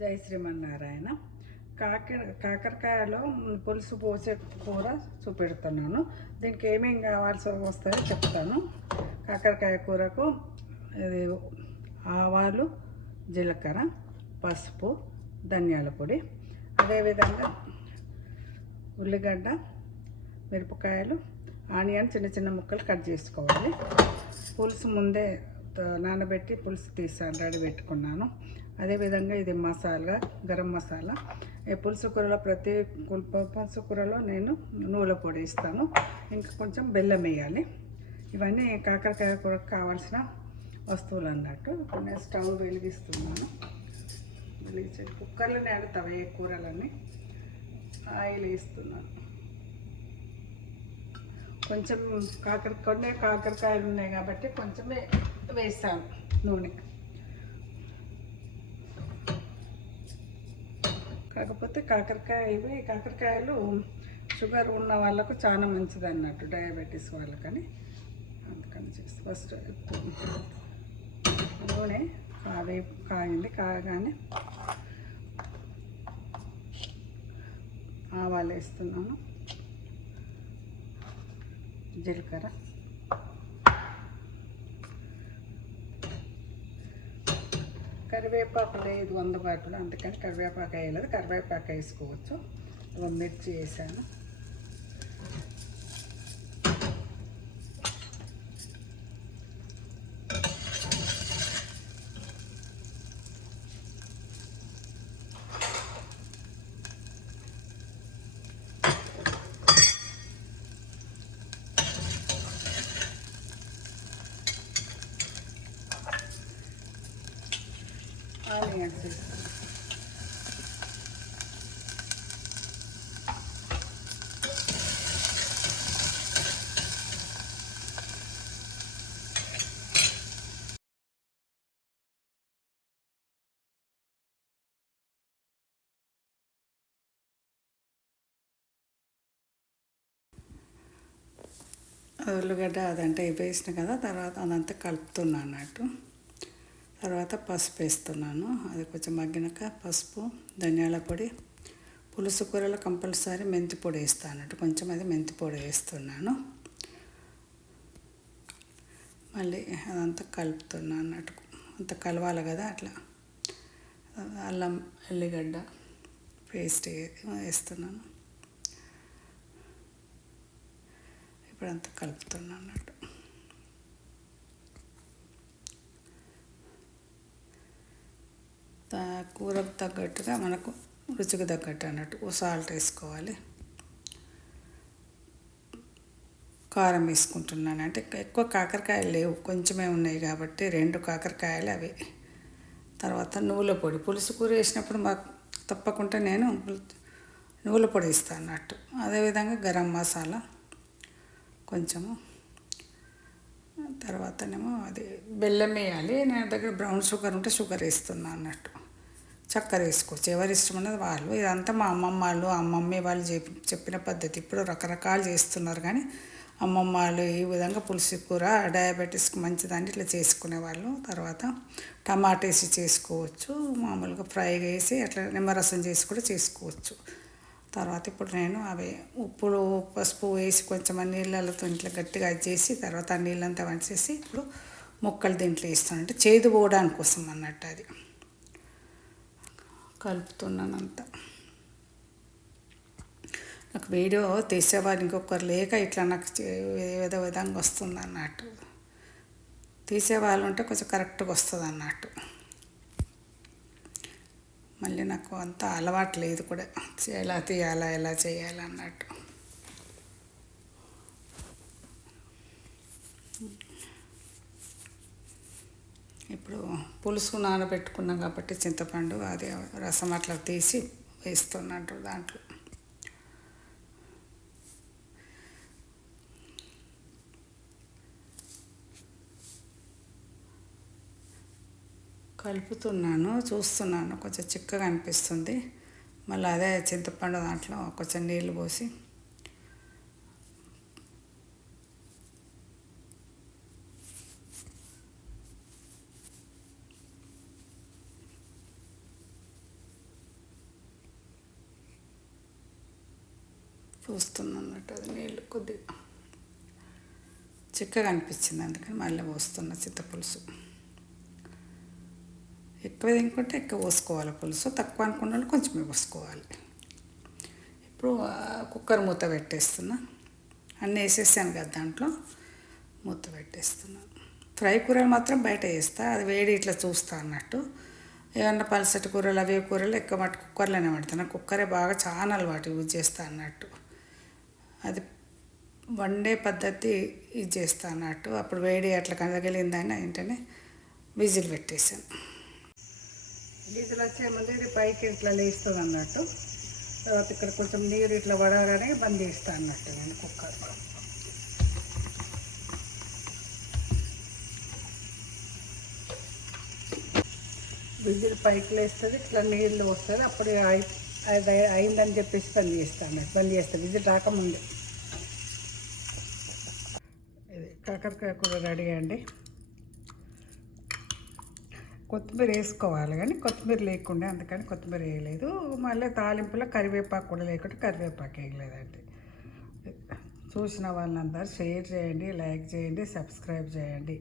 జై శ్రీమన్నారాయణ. కాకరకాయలో పులుసు పోసే కూర చూపెడుతున్నాను. దీనికి ఏమేమి కావాల్సి వస్తాయో చెప్తాను. కాకరకాయ కూరకు ఇది ఆవాలు, జీలకర్ర, పసుపు, ధనియాల పొడి, అదేవిధంగా ఉల్లిగడ్డ, మిరపకాయలు, ఆనియన్ చిన్న చిన్న ముక్కలు కట్ చేసుకోవాలి. పులుసు ముందే నానబెట్టి పులుసు తీసాను, రెడీ పెట్టుకున్నాను. అదేవిధంగా ఇది మసాలా, గరం మసాలా. పులుసు కూరలో పులుసు కూరలో నేను నువ్వుల పొడి ఇస్తాను, ఇంకా కొంచెం బెల్లం వేయాలి. ఇవన్నీ కాకరకాయ కూరకు కావాల్సిన వస్తువులు అన్నట్టు. ఇప్పుడు నేను స్టవ్ వెలిగిస్తున్నాను. వెలిగించి కుక్కర్లోనే ఆడుతావు ఏ కూరలన్నీ. ఆయిల్ వేస్తున్నాను. కొంచెం కొన్ని కాకరకాయలు ఉన్నాయి కాబట్టి కొంచెమే వేస్తాను నూనె. కాకపోతే కాకరకాయలు షుగర్ ఉన్న వాళ్ళకు చాలా మంచిది అన్నట్టు, డయాబెటీస్ వాళ్ళకని. అందుకని చేసి ఫస్ట్ నూనె కాగింది. కాగానే ఆవాలు వేస్తున్నాను, జీలకర్ర, కరివేపాకు లేదు అందుబాటులో, అందుకని కరివేపాకు వేయలేదు. కరివేపాకు వేసుకోవచ్చు. మిర్చి వేసాను. ఆనియన్స్ వేస్తాను. ఉల్లిగడ్డ అదంటే వేసిన కదా, తర్వాత అదంతా కలుపుతున్నాను అన్నట్టు. తర్వాత పసుపు వేస్తున్నాను. అది కొంచెం మగ్గినాక పసుపు, ధనియాల పొడి. పులుసు కూరలో కంపల్సరీ మెంతి పొడి వేస్తాను అన్నట్టు. కొంచెం అది మెంతి పొడి వేస్తున్నాను. మళ్ళీ అదంతా కలుపుతున్నాను అన్నట్టు. అంత కలవాలి కదా అట్లా. అల్లం ఎల్లిగడ్డ పేస్ట్ వేస్తున్నాను. ఇప్పుడంతా కలుపుతున్నాను అన్నట్టు. కూరకు తగ్గట్టుగా మనకు రుచికి తగ్గట్టు అన్నట్టు సాల్ట్ వేసుకోవాలి. కారం వేసుకుంటున్నాను. అంటే ఎక్కువ కాకరకాయలు లేవు, కొంచెమే ఉన్నాయి కాబట్టి 2 కాకరకాయలు అవి. తర్వాత నువ్వుల పొడి. పులుసు కూర వేసినప్పుడు మాకు తప్పకుండా నేను నువ్వుల పొడి వేస్తాను అన్నట్టు. అదేవిధంగా గరం మసాలా కొంచెము. తర్వాతనేమో అది బెల్లం వేయాలి. నా దగ్గర బ్రౌన్ షుగర్ ఉంటే షుగర్ వేస్తున్నాను అన్నట్టు. చక్కెర వేసుకోవచ్చు, ఎవరి ఇష్టం ఉన్నది వాళ్ళు. ఇదంతా మా అమ్మమ్మ వాళ్ళు చెప్పిన పద్ధతి. ఇప్పుడు రకరకాలు చేస్తున్నారు కానీ అమ్మమ్మ వాళ్ళు ఈ విధంగా పులుసు కూర డయాబెటీస్కి మంచిదని ఇట్లా చేసుకునేవాళ్ళు. తర్వాత టమాటా వేసి చేసుకోవచ్చు, మామూలుగా ఫ్రై వేసి అట్లా నిమ్మరసం చేసి కూడా చేసుకోవచ్చు. తర్వాత ఇప్పుడు నేను అవి ఉప్పులు పసుపు వేసి కొంచెం నీళ్ళతో ఇట్లా గట్టిగా చేసి తర్వాత ఆ నీళ్ళంతా వంచేసి ఇప్పుడు ముక్కలు దీంట్లో వేస్తాను. అంటే చేదు పోవడానికి కోసం అన్నట్టు అది కలుపుతున్నానంతా. నాకు వీడియో తీసేవారు ఇంకొకరు లేక ఇట్లా నాకు ఏదో విధంగా వస్తుంది అన్నట్టు. తీసేవాళ్ళు ఉంటే కొంచెం కరెక్ట్గా వస్తుంది అన్నట్టు. మళ్ళీ నాకు అంత అలవాటు లేదు కూడా, ఎలా తీయాలా ఎలా చేయాలి అన్నట్టు. ఇప్పుడు పులుసు నానబెట్టుకున్నాం కాబట్టి చింతపండు అది రసం అట్లా తీసి వేస్తున్నట్టు దాంట్లో. కలుపుతున్నాను, చూస్తున్నాను. కొంచెం చిక్కగా అనిపిస్తుంది. మళ్ళీ అదే చింతపండు దాంట్లో కొంచెం నీళ్ళు పోసి పోస్తున్నా అన్నట్టు. అది నీళ్ళు కొద్దిగా చిక్కగా అనిపించింది, అందుకని మళ్ళీ పోస్తున్నా చింతపులుసు. ఎక్కువ తినుకుంటే ఎక్కువ పోసుకోవాలి పులుసు, తక్కువ అనుకున్న వాళ్ళు కొంచెమే పోసుకోవాలి. ఇప్పుడు కుక్కర్ మూత పెట్టేస్తున్నా, అన్నీ వేసేసాను కదా దాంట్లో, మూత పెట్టేస్తున్నాను. ఫ్రై కూరలు మాత్రం బయట వేస్తా, అది వేడి ఇట్లా చూస్తా అన్నట్టు. ఏమన్నా పలసటి కూరలు అవే కూరలు ఎక్కువ మటు కుక్కర్లోనే పడతాను. కుక్కరే బాగా చాలా అలవాటు యూజ్ చేస్తా అన్నట్టు. అది వండే పద్ధతి ఇది చేస్తా అన్నట్టు. అప్పుడు వేడి అట్లా కదగలిందని వెంటనే విజిల్ పెట్టేసాను. విజిల్ వచ్చే ముందు ఇది పైకి ఇట్లా లేస్తుంది అన్నట్టు. తర్వాత ఇక్కడ కొంచెం నీరు ఇట్లా పడగానే బంద్ చేస్తా అన్నట్టు నేను కుక్కర్. విజిల్ పైకి లేస్తుంది, ఇట్లా నీళ్ళు వస్తుంది, అప్పుడు అది అయిందని చెప్పేసి బంద్ చేస్తాను అన్నట్టు. బంద్ చేస్తాను విజిల్ రాకముందే. ఇది కాకరకాయ కూర రెడీ అండి. కొత్తిమీర వేసుకోవాలి కానీ కొత్తిమీర లేకుండా, అందుకని కొత్తిమీర వేయలేదు. మళ్ళీ తాలింపులో కరివేపాకు కూడా లేకుంటే కరివేపాకు వేయలేదండి. చూసిన వాళ్ళందరూ షేర్ చేయండి, లైక్ చేయండి, సబ్స్క్రైబ్ చేయండి.